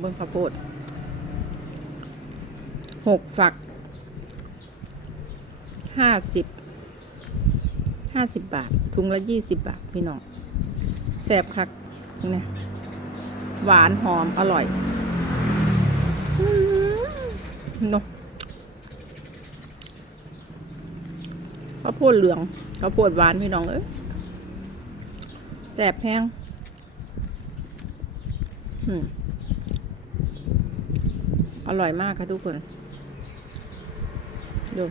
เบิ้งข้าวโพด6 ฝัก50 บาทถุงละ20 บาทพี่น้องแซ่บคักเนี่ยหวานหอมอร่อยเนาะข้าวโพดเหลืองข้าวโพดหวานพี่น้องแซ่บแห้งอร่อยมากค่ะทุกคนดู